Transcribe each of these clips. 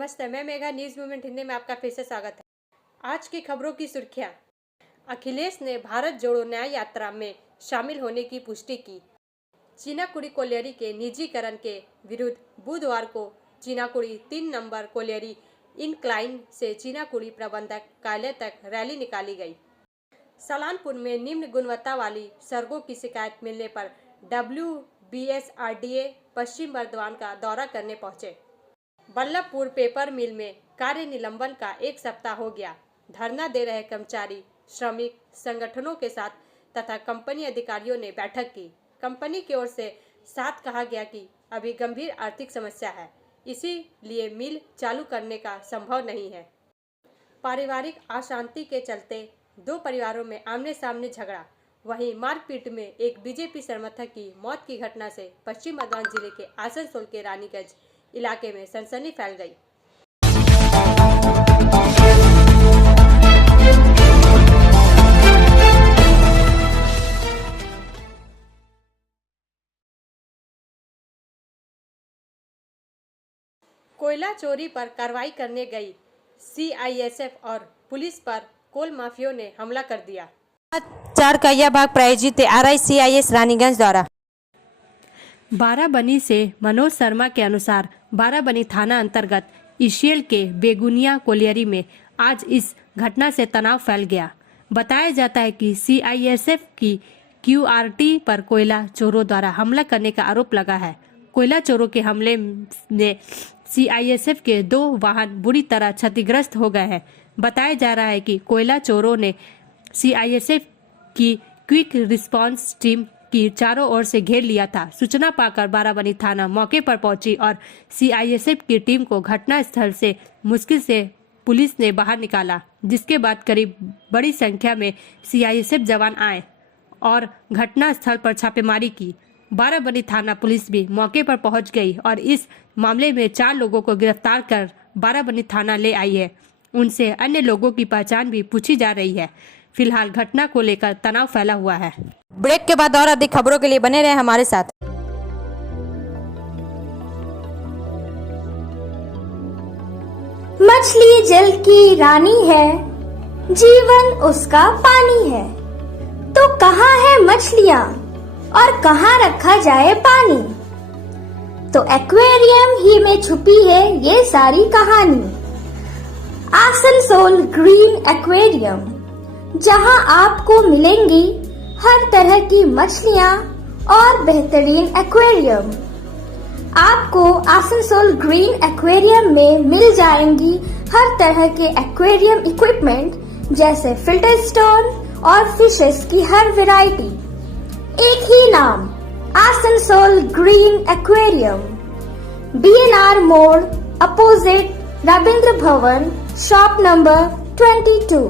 नमस्ते, मैं Megha. News movement Hindi में आपका फिर से स्वागत है। आज की खबरों की सुर्खियां। अखिलेश ने भारत जोड़ो न्याय यात्रा में शामिल होने की पुष्टि की। चीनाकुड़ी कोलियरी के निजीकरण के विरुद्ध बुधवार को चीनाकुड़ी 3 नंबर कोलियरी इंक्लाइन से चीनाकुड़ी प्रबंधक कार्यालय तक रैली निकाली गई। सलानपुर में निम्न गुणवत्ता वाली सड़कों की शिकायत मिलने पर WBSRDA पश्चिम बर्धमान का दौरा करने पहुंचे। बल्लभपुर पेपर मिल में कार्य निलंबन का 1 सप्ताह हो गया। धरना दे रहे कर्मचारी श्रमिक संगठनों के साथ तथा कंपनी अधिकारियों ने बैठक की। कंपनी की ओर से साथ कहा गया कि अभी गंभीर आर्थिक समस्या है, इसीलिए मिल चालू करने का संभव नहीं है। पारिवारिक अशांति के चलते 2 परिवारों में आमने सामने झगड़ा, वहीं मारपीट में एक बीजेपी समर्थक की मौत की घटना से पश्चिम बर्धमान जिले के आसनसोल के रानीगंज इलाके में सनसनी फैल गई। कोयला चोरी पर कार्रवाई करने गई CISF और पुलिस पर कोल माफियों ने हमला कर दिया। 4 का यह भाग प्रायोजित RICIS रानीगंज द्वारा। बाराबनी से मनोज शर्मा के अनुसार बाराबनी थाना अंतर्गत ईशेल के बेगुनिया कोलियरी में आज इस घटना से तनाव फैल गया। बताया जाता है कि CISF की QRT पर कोयला चोरों द्वारा हमला करने का आरोप लगा है। कोयला चोरों के हमले में CISF के 2 वाहन बुरी तरह क्षतिग्रस्त हो गए हैं। बताया जा रहा है कि कोयला चोरों ने CISF की क्विक रिस्पांस टीम की चारों ओर से घेर लिया था। सूचना पाकर बाराबनी थाना मौके पर पहुंची और CISF की टीम को घटना स्थल से मुश्किल से पुलिस ने बाहर निकाला, जिसके बाद करीब बड़ी संख्या में CISF जवान आए और घटना स्थल पर छापेमारी की। बाराबनी थाना पुलिस भी मौके पर पहुंच गई और इस मामले में 4 लोगों को गिरफ्तार कर बाराबनी थाना ले आई है। उनसे अन्य लोगों की पहचान भी पूछी जा रही है। फिलहाल घटना को लेकर तनाव फैला हुआ है। ब्रेक के बाद और अधिक खबरों के लिए बने रहे हमारे साथ। मछली जल की रानी है, जीवन उसका पानी है। तो कहाँ है मछलियाँ और कहाँ रखा जाए पानी? तो एक्वेरियम ही में छुपी है ये सारी कहानी। आसनसोल ग्रीन एक्वेरियम, जहां आपको मिलेंगी हर तरह की मछलियां और बेहतरीन एक्वेरियम। आपको आसनसोल ग्रीन एक्वेरियम में मिल जाएंगी हर तरह के एक्वेरियम इक्विपमेंट, जैसे फिल्टर स्टोन और फिशेस की हर वैरायटी। एक ही नाम, आसनसोल ग्रीन एक्वेरियम। BNR मोड़ opposite Ravindra Bhavan, shop number 22।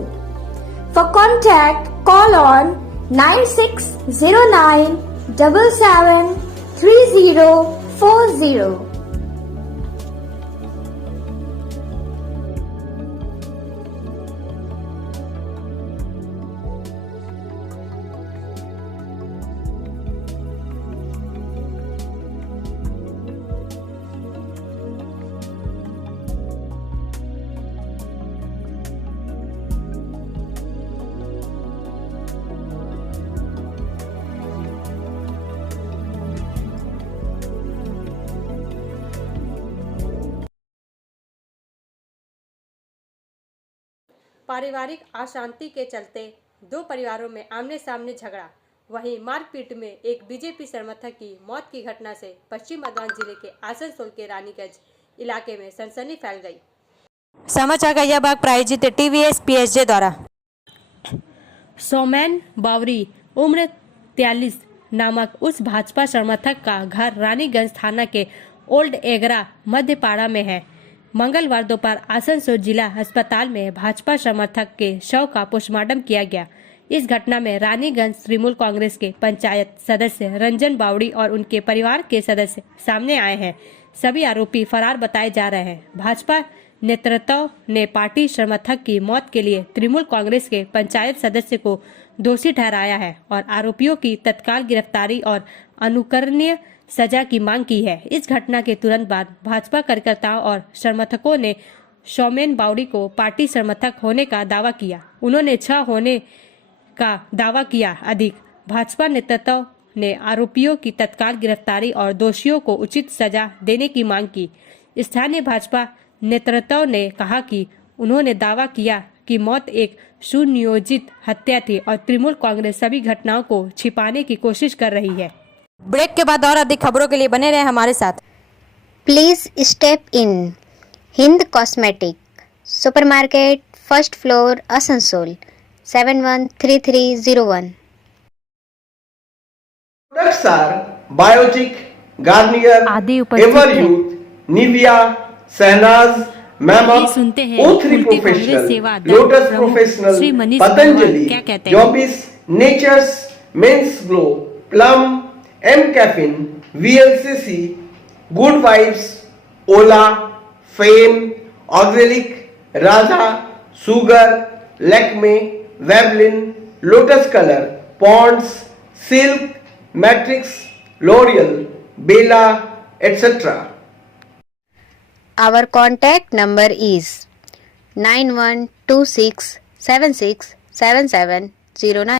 For contact, call on 9609 77 3040. पारिवारिक अशांति के चलते 2 परिवारों में आमने सामने झगड़ा, वहीं मारपीट में एक बीजेपी समर्थक की मौत की घटना से पश्चिम बर्धमान जिले के आसनसोल के रानीगंज इलाके में सनसनी फैल गई। समाचार का यह भाग प्रायोजित TVS PSJ द्वारा। सोमैन बावरी उम्र 43 नामक उस भाजपा समर्थक का घर रानीगंज थाना के ओल्ड एगरा मध्यपाड़ा में है। मंगलवार दोपहर आसनसोल जिला अस्पताल में भाजपा समर्थक के शव का पोस्टमार्टम किया गया। इस घटना में रानीगंज तृणमूल कांग्रेस के पंचायत सदस्य रंजन बावड़ी और उनके परिवार के सदस्य सामने आए हैं। सभी आरोपी फरार बताए जा रहे हैं। भाजपा नेतृत्व ने पार्टी समर्थक की मौत के लिए तृणमूल कांग्रेस के पंचायत सदस्य को दोषी ठहराया है और आरोपियों की तत्काल गिरफ्तारी और अनुकरणीय सजा की मांग की है। इस घटना के तुरंत बाद भाजपा कार्यकर्ताओं और समर्थकों ने सौमेन बावड़ी को पार्टी समर्थक होने का दावा किया। उन्होंने 6 होने का दावा किया। अधिक भाजपा नेतृत्व ने आरोपियों की तत्काल गिरफ्तारी और दोषियों को उचित सजा देने की मांग की। स्थानीय भाजपा नेतृत्व ने कहा कि उन्होंने दावा किया कि मौत एक सुनियोजित हत्या थी और तृणमूल कांग्रेस सभी घटनाओं को छिपाने की कोशिश कर रही है। ब्रेक के बाद और अधिक खबरों के लिए बने रहे हमारे साथ। Please step in. Hind Cosmetic, Supermarket, First Floor, Asansol, 713301. Products are Biotic, Garnier, आदि उपस्थित Ever हैं। Youth, Nivea, Sahnaz, ये Mammoth, सुनते हैं O3 उल्टी कांग्रेस Professional, सेवा दल Lotus प्रमुख Professional, श्री मनीष Patanjali, क्या कहते हैं। Jobis, Nature's, Men's Glow, Plum, M Caffeine, VLCC, Good Vibes, Ola, Fame, Organic, Raja, Sugar, Lakme, Vavlin, Lotus Color, Ponds, Silk, Matrix, L'Oreal, Bella, etc. Our contact number is 9126767709.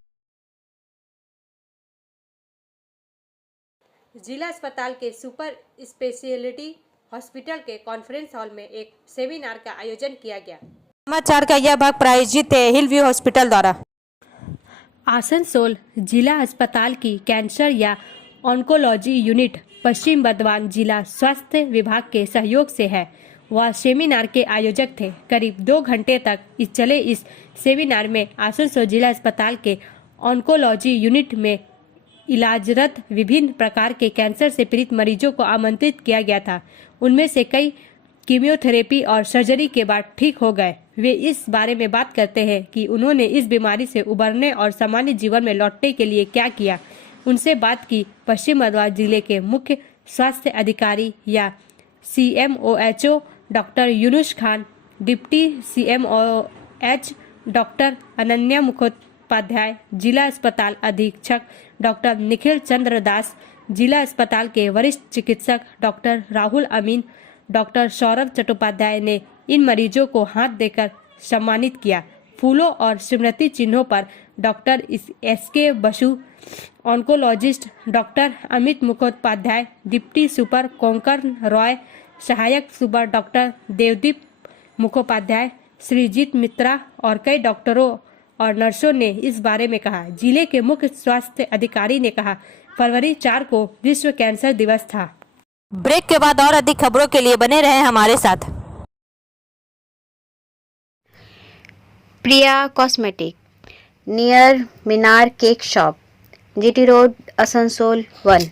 जिला अस्पताल के super speciality hospital के conference hall में एक seminar का आयोजन किया गया। समाचार का यह भाग प्रायोजित है हिल व्यू हॉस्पिटल द्वारा। आसनसोल जिला अस्पताल की कैंसर या ऑन्कोलॉजी यूनिट पश्चिम बर्धमान जिला स्वास्थ्य विभाग के सहयोग से है। वह सेमिनार के आयोजक थे। करीब 2 घंटे तक चले इस सेमिनार में आसनसोल जिला अस्पताल के ऑन्कोलॉजी यूनिट में इलाजरत विभिन्न प्रकार के कैंसर से पीड़ित मरीजों को आमंत्रित किया गया था। उनमें से कई कीमोथेरेपी और सर्जरी के बाद ठीक हो गए। वे इस बारे में बात करते हैं कि उन्होंने इस बीमारी से उबरने और सामान्य जीवन में लौटने के लिए क्या किया। उनसे बात की पश्चिम बर्धमान जिले के मुख्य स्वास्थ्य अधिकारी या CMOHO doctor Yunus Khan, deputy CMOH doctor Ananya Mukhopadhyay, जिला अस्पताल अधीक्षक डॉक्टर निखिल चंद्र दास, जिला अस्पताल के वरिष्ठ चिकित्सक डॉक्टर राहुल अमीन, डॉक्टर सौरभ चट्टोपाध्याय ने इन मरीजों को हाथ देकर सम्मानित किया। फूलों और स्मृति चिन्हों पर doctor SK Basu, oncologist doctor Amit Mukhopadhyay, deputy super Konkan Roy, सहायक सुपर डॉक्टर देवदीप मुखोपाध्याय, श्रीजीत मित्रा और कई डॉक्टरों और नर्सों ने इस बारे में कहा। जिले के मुख्य स्वास्थ्य अधिकारी ने कहा, फरवरी 4 को विश्व कैंसर दिवस था। ब्रेक के बाद और अधिक खबरों के लिए बने रहे हमारे साथ। Priya Cosmetic, near Minar Cake Shop, GT Road, Asansol 1.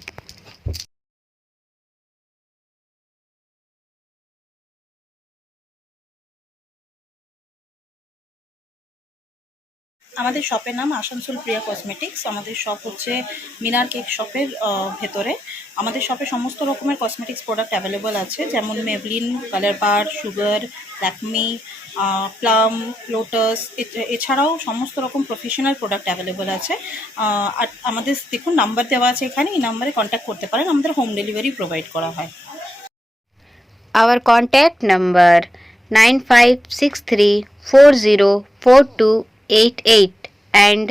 আমাদের শপের নাম আসানসোল প্রিয়া কসমেটিক্স। আমাদের শপ হচ্ছে মিনার কেক শপের ভেতরে। আমাদের শপে সমস্ত রকমের কসমেটিক্স প্রোডাক্ট অ্যাভেলেবল আছে, যেমন মেভলিন, কালার বার, সুগার, ল্যাকমি, প্লাম, লোটাস, এছাড়াও সমস্ত রকম প্রফেশনাল প্রোডাক্ট অ্যাভেলেবল আছে। আর আমাদের দেখুন নাম্বার দেওয়া আছে এখানে, এই নাম্বারে কন্ট্যাক্ট করতে পারেন। আমাদের হোম ডেলিভারি প্রোভাইড করা হয়। Our contact number 9563404288 and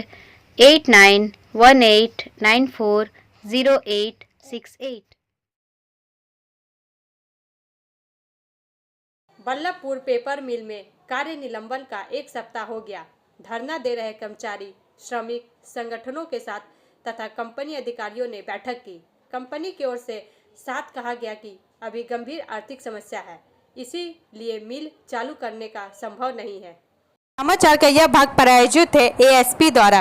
8918940868. Ballabhpur paper मिल में कार्य निलंबन का 1 सप्ताह हो गया। धरना दे रहे कर्मचारी श्रमिक संगठनों के साथ तथा कंपनी अधिकारियों ने बैठक की। कंपनी की ओर से साथ कहा गया कि अभी गंभीर आर्थिक समस्या है, इसीलिए मिल चालू करने का संभव नहीं है। समाचार का यह भाग प्रायोजित है ASP द्वारा।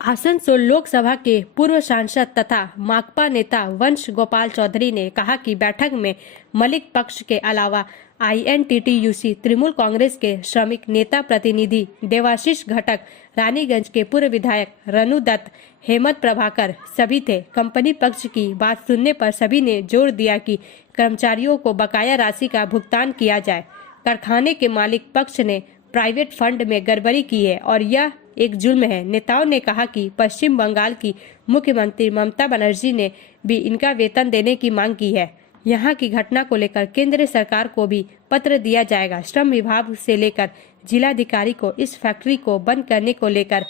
आसनसोल लोकसभा के पूर्व सांसद तथा माकपा नेता वंश गोपाल चौधरी ने कहा कि बैठक में मलिक पक्ष के अलावा INTTUC, तृणमूल कांग्रेस के श्रमिक नेता प्रतिनिधि देवाशीष घटक, रानीगंज के पूर्व विधायक रनु दत्त, हेमंत प्रभाकर सभी थे। कंपनी पक्ष की बात सुनने पर सभी ने जोर दिया कि कर्मचारियों को बकाया राशि का भुगतान किया जाए। कारखाने के मालिक पक्ष ने प्राइवेट फंड में गड़बड़ी की है और यह एक जुल्म है। नेताओं ने कहा कि पश्चिम बंगाल की मुख्यमंत्री ममता बनर्जी ने भी इनका वेतन देने की मांग की है। यहाँ की घटना को लेकर केंद्र सरकार को भी पत्र दिया जाएगा। श्रम विभाग से लेकर जिलाधिकारी को इस फैक्ट्री को बंद करने को लेकर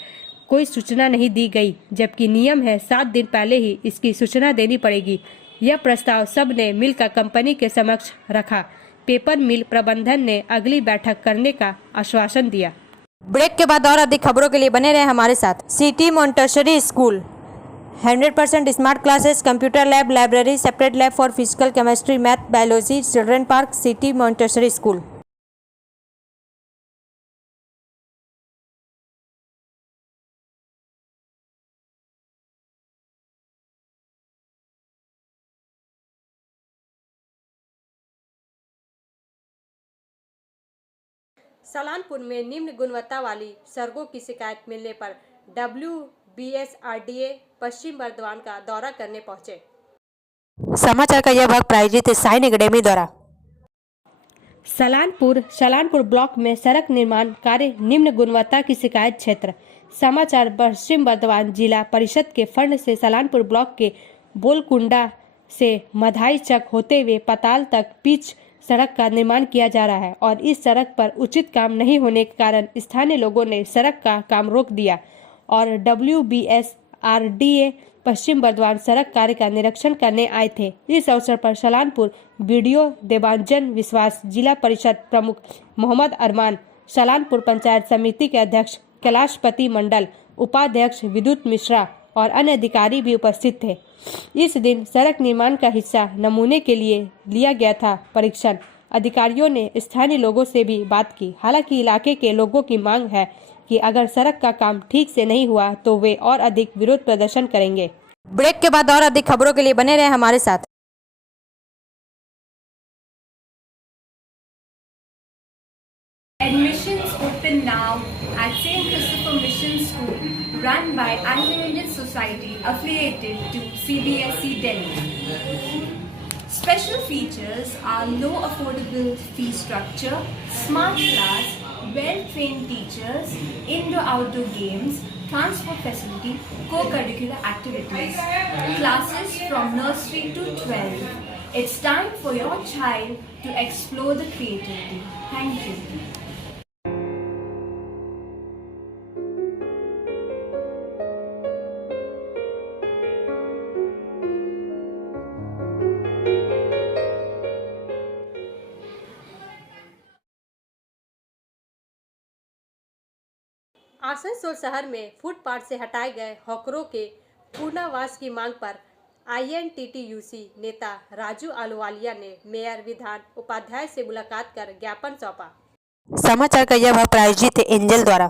कोई सूचना नहीं दी गई, जबकि नियम है 7 दिन पहले ही इसकी सूचना देनी पड़ेगी। यह प्रस्ताव सब ने मिलकर कंपनी के समक्ष रखा। पेपर मिल प्रबंधन ने अगली बैठक करने का आश्वासन दिया। ब्रेक के बाद और अधिक खबरों के लिए बने रहे हमारे साथ। City Montessori school 100% smart classes, computer lab, library, separate lab for physical chemistry, math, biology, children park, city Montessori school. Salanpur में निम्न गुणवत्ता वाली सड़कों की शिकायत मिलने पर WBSRDA पश्चिम बर्धमान का दौरा करने पहुंचे। समाचार का यह भाग प्रायोजित है साइन एकेडमी द्वारा। सलानपुर ब्लॉक में सड़क निर्माण कार्य निम्न गुणवत्ता की शिकायत क्षेत्र। समाचार पश्चिम बर्धमान जिला परिषद के फंड से सलानपुर ब्लॉक के बोलकुंडा से मधाई चक होते हुए पताल तक पिच सड़क का निर्माण किया जा रहा है और इस सड़क पर उचित काम नहीं होने के कारण स्थानीय लोगों ने सड़क का काम रोक दिया और WBSRDA पश्चिम बर्धमान सड़क कार्य का निरीक्षण करने आए थे। इस अवसर पर सलानपुर BDO देवांजन विश्वास, जिला परिषद प्रमुख मोहम्मद अरमान, सलानपुर पंचायत समिति के अध्यक्ष कैलाशपति मंडल, उपाध्यक्ष विद्युत मिश्रा और अन्य अधिकारी भी उपस्थित थे। इस दिन सड़क निर्माण का हिस्सा नमूने के लिए लिया गया था परीक्षण। अधिकारियों ने स्थानीय लोगों से भी बात की। हालांकि इलाके के लोगों की मांग है कि अगर सड़क का काम ठीक से नहीं हुआ तो वे और अधिक विरोध प्रदर्शन करेंगे। ब्रेक के बाद और अधिक खबरों के लिए बने रहे हमारे साथ। Admissions open now at St. Christopher Mission School, run by Anglo-Indian Society affiliated to CBSE Delhi. Special features are low affordable fee structure, smart class, well-trained teachers, indoor-outdoor games, transport facility, co-curricular activities, classes from nursery to 12. It's time for your child to explore the creativity. Thank you. Asansol शहर में footpath से हटाए गए हॉकरों के पुनर्वास की मांग पर INTTUC नेता राजू आलूवालिया ने मेयर विधान उपाध्याय से मुलाकात कर ज्ञापन सौंपा। समाचार का यह भाग प्रायोजित है एंजल द्वारा।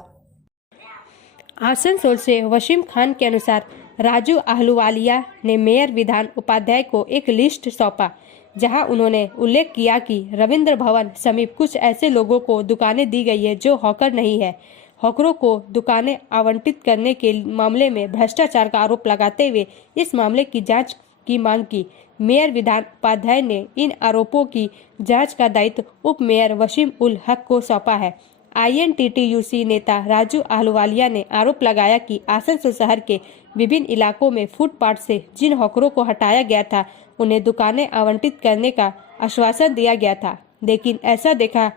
आसनसोल से वसीम खान के अनुसार राजू आलूवालिया ने मेयर विधान उपाध्याय को एक लिस्ट सौंपा, जहां उन्होंने उल्लेख किया कि रविंद्र भवन समीप कुछ ऐसे लोगों को दुकानें दी गई है जो हॉकर नहीं है। हॉकरों को दुकानें आवंटित करने के मामले में भ्रष्टाचार का आरोप लगाते हुए इस मामले की जांच की मांग की। मेयर विधान उपाध्याय ने इन आरोपों की जांच का दायित्व उप मेयर वसीम उल हक को सौंपा है। INTTUC नेता राजू आलूवालिया ने आरोप लगाया कि आसनसोल शहर के विभिन्न इलाकों में फुटपाथ से जिन हॉकरों को हटाया गया था उन्हें दुकानें आवंटित करने का आश्वासन दिया गया था, लेकिन ऐसा देखा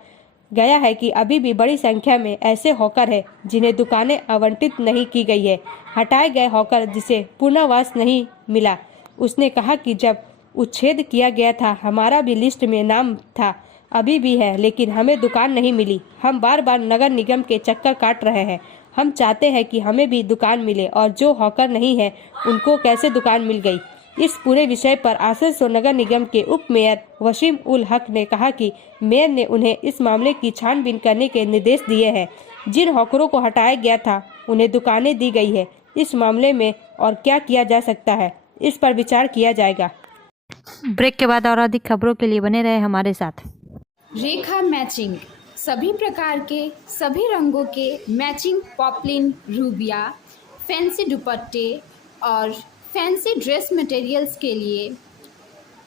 गया है कि अभी भी बड़ी संख्या में ऐसे हॉकर हैं जिन्हें दुकानें आवंटित नहीं की गई है। हटाए गए हॉकर जिसे पुनर्वास नहीं मिला, उसने कहा कि जब उच्छेद किया गया था हमारा भी लिस्ट में नाम था, अभी भी है, लेकिन हमें दुकान नहीं मिली। हम बार बार नगर निगम के चक्कर काट रहे हैं। हम चाहते हैं कि हमें भी दुकान मिले और जो हॉकर नहीं है उनको कैसे दुकान मिल गई। इस पूरे विषय पर आसनसोल नगर निगम के उप मेयर वसीम उल हक ने कहा कि मेयर ने उन्हें इस मामले की छानबीन करने के निर्देश दिए हैं। जिन हॉकरों को हटाया गया था उन्हें दुकानें दी गई है। इस मामले में और क्या किया जा सकता है, इस पर विचार किया जाएगा। ब्रेक के बाद और अधिक खबरों के लिए बने रहे हमारे साथ। रेखा मैचिंग, सभी प्रकार के सभी रंगों के मैचिंग पॉपलिन, रूबिया, फैंसी दुपट्टे और फैंसी ड्रेस मटेरियल्स के लिए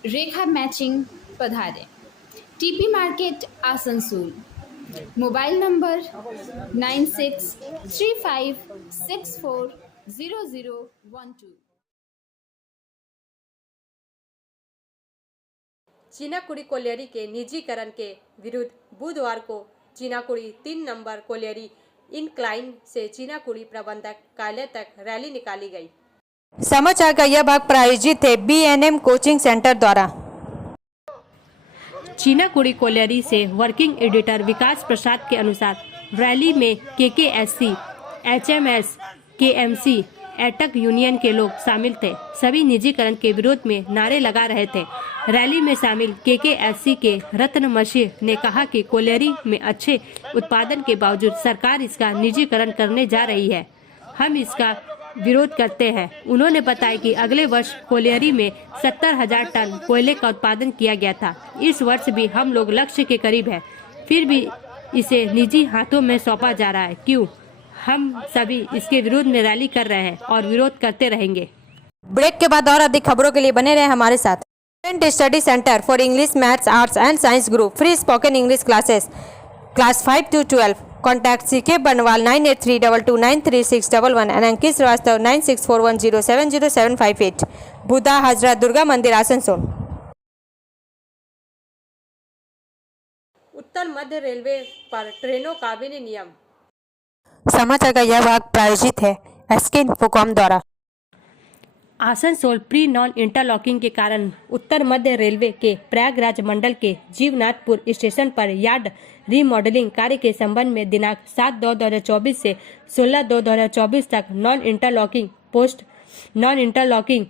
रेखा मैचिंग पधारें। TP market Asansol. Mobile number 9635640012। Chinakuri colliery के निजीकरण के विरुद्ध बुधवार को चीनाकुड़ी 3 नंबर कोलियरी इंक्लाइन से चीनाकुड़ी प्रबंधक कार्यालय तक रैली निकाली गई। समाचार का यह भाग प्रायोजित है BNM कोचिंग सेंटर द्वारा। चीनाकुड़ी कोलियरी से वर्किंग एडिटर विकास प्रसाद के अनुसार रैली में KKSC, HMS, KMC, AITUC union के लोग शामिल थे। सभी निजीकरण के विरोध में नारे लगा रहे थे। रैली में शामिल KKSC के रत्न मसीह ने कहा कि कोलियरी में अच्छे उत्पादन के बावजूद सरकार इसका निजीकरण करने जा रही है। हम इसका विरोध करते हैं। उन्होंने बताया कि अगले वर्ष कोलियरी में 70,000 टन कोयले का उत्पादन किया गया था। इस वर्ष भी हम लोग लक्ष्य के करीब हैं, फिर भी इसे निजी हाथों में सौंपा जा रहा है। क्यों? हम सभी इसके विरोध में रैली कर रहे हैं और विरोध करते रहेंगे। ब्रेक के बाद और अधिक खबरों के लिए बने रहे हमारे साथ। Study centre for English, maths, arts and science group free spoken English classes class 5 to 12। Contact CK बनवाल 9832293611 एंड अंकित श्रीवास्तव 9641070758। बुधा हाजरा दुर्गा मंदिर आसनसोल। उत्तर मध्य रेलवे पर ट्रेनों का विनियम। समाचार का यह भाग प्रायोजित है SK इन्फोकॉम द्वारा। आसनसोल प्री नॉन इंटरलॉकिंग के कारण उत्तर मध्य रेलवे के प्रयागराज मंडल के जीवनाथपुर स्टेशन पर यार्ड रीमॉडलिंग कार्य के संबंध में दिनांक 7/2/2024 से 16/2/2024 तक नॉन इंटरलॉकिंग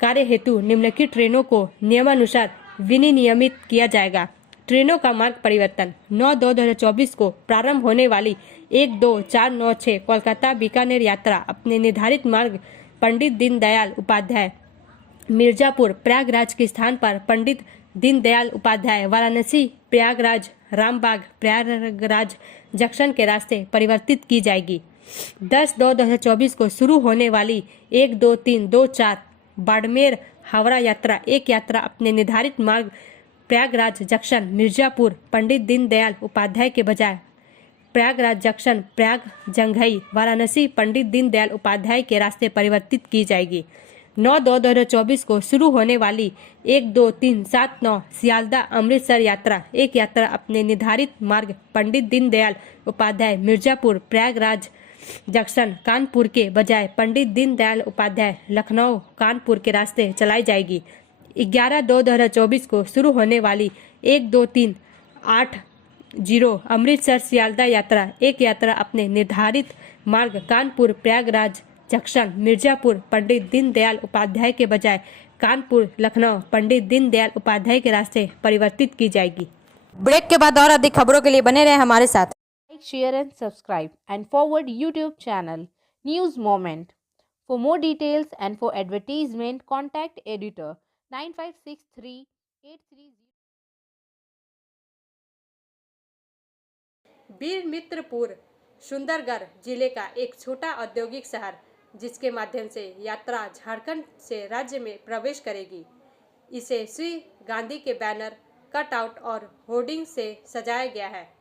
कार्य हेतु निम्नलिखित ट्रेनों को नियमानुसार विनियमित किया जाएगा। ट्रेनों का मार्ग परिवर्तन 9/2/2024 को प्रारंभ होने वाली 12496 कोलकाता बीकानेर यात्रा अपने निर्धारित मार्ग पंडित दीनदयाल उपाध्याय मिर्जापुर प्रयागराज के स्थान पर पंडित दीनदयाल उपाध्याय वाराणसी प्रयागराज रामबाग प्रयागराज जंक्शन के रास्ते परिवर्तित की जाएगी। 10/2/2024 को शुरू होने वाली 12324 बाड़मेर हावड़ा यात्रा एक यात्रा अपने निर्धारित मार्ग प्रयागराज जंक्शन मिर्जापुर पंडित दीनदयाल उपाध्याय के बजाय प्रयागराज जंक्शन प्रयाग जंघई वाराणसी पंडित दीनदयाल उपाध्याय के रास्ते परिवर्तित की जाएगी। 9/2/2024 को शुरू होने वाली 12379 सियालदा अमृतसर यात्रा एक यात्रा अपने निर्धारित मार्ग पंडित दीनदयाल उपाध्याय मिर्जापुर प्रयागराज जंक्शन कानपुर के बजाय पंडित दीनदयाल उपाध्याय लखनऊ कानपुर के रास्ते चलाई जाएगी। 11/2/2024 को शुरू होने वाली 12380 अमृतसर सियालदा यात्रा एक यात्रा अपने निर्धारित मार्ग कानपुर प्रयागराज जंक्शन मिर्जापुर पंडित दीनदयाल उपाध्याय के बजाय कानपुर लखनऊ पंडित दीनदयाल उपाध्याय के रास्ते परिवर्तित की जाएगी। ब्रेक के बाद और अधिक खबरों के लिए बने रहे हमारे साथ। Like, share and subscribe and forward YouTube channel News Moment. For more details and for advertisement, contact editor 956383. वीर मित्रपुर सुंदरगढ़ जिले का एक छोटा औद्योगिक शहर जिसके माध्यम से यात्रा झारखंड से राज्य में प्रवेश करेगी। इसे श्री गांधी के बैनर कटआउट और होर्डिंग से सजाया गया है।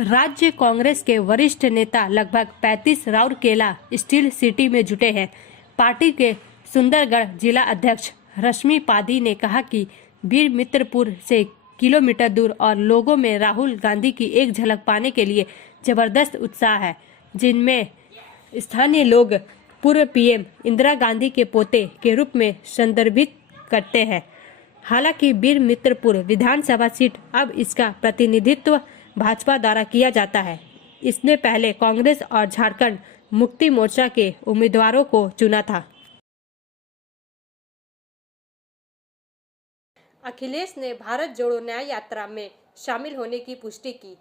राज्य कांग्रेस के वरिष्ठ नेता लगभग 35 राउरकेला स्टील सिटी में जुटे हैं। पार्टी के सुंदरगढ़ जिला अध्यक्ष रश्मि पाधी ने कहा कि वीर मित्रपुर से किलोमीटर दूर और लोगों में राहुल गांधी की एक झलक पाने के लिए जबरदस्त उत्साह है, जिनमें स्थानीय लोग पूर्व पीएम इंदिरा गांधी के पोते के रूप में संदर्भित करते हैं। हालांकि वीर मित्रपुर विधानसभा सीट अब इसका प्रतिनिधित्व भाजपा द्वारा किया जाता है। इसने पहले कांग्रेस और झारखंड मुक्ति मोर्चा के उम्मीदवारों को चुना था। अखिलेश ने भारत जोड़ो न्याय यात्रा में शामिल होने की पुष्टि की।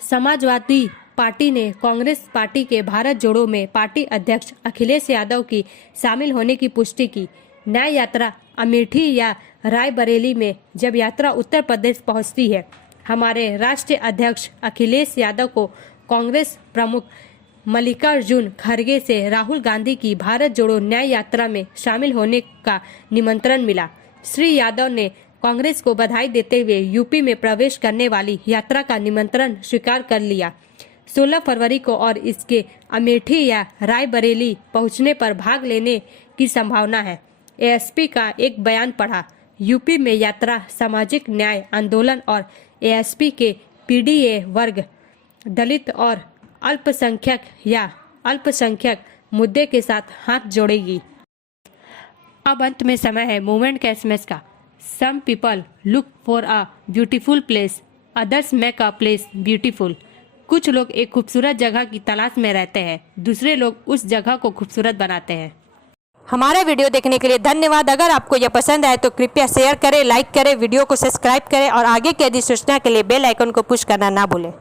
समाजवादी पार्टी ने कांग्रेस पार्टी के भारत जोड़ो में पार्टी अध्यक्ष अखिलेश यादव की शामिल होने की पुष्टि की। न्याय यात्रा अमेठी या रायबरेली में जब यात्रा उत्तर प्रदेश पहुंचती है, हमारे राष्ट्रीय अध्यक्ष अखिलेश यादव को कांग्रेस प्रमुख मल्लिकार्जुन खड़गे से राहुल गांधी की भारत जोड़ो न्याय यात्रा में शामिल होने का निमंत्रण मिला। श्री यादव ने कांग्रेस को बधाई देते हुए यूपी में प्रवेश करने वाली यात्रा का निमंत्रण स्वीकार कर लिया। 16 फरवरी को और इसके अमेठी या रायबरेली पहुंचने पर भाग लेने की संभावना है। एएसपी का एक बयान पढ़ा। यूपी में यात्रा सामाजिक न्याय आंदोलन और एएसपी के पीडीए वर्ग, दलित और अल्पसंख्यक मुद्दे के साथ हाथ जोड़ेगी। अब अंत में समय है मूवमेंट के एसएमएस का। Some people look for a beautiful place, others make a place beautiful. कुछ लोग एक खूबसूरत जगह की तलाश में रहते हैं, दूसरे लोग उस जगह को खूबसूरत बनाते हैं। हमारा वीडियो देखने के लिए धन्यवाद। अगर आपको यह पसंद आए तो कृपया शेयर करें, लाइक करें, वीडियो को सब्सक्राइब करें और आगे की अधिसूचना के लिए बेल आइकन को पुश करना ना भूलें।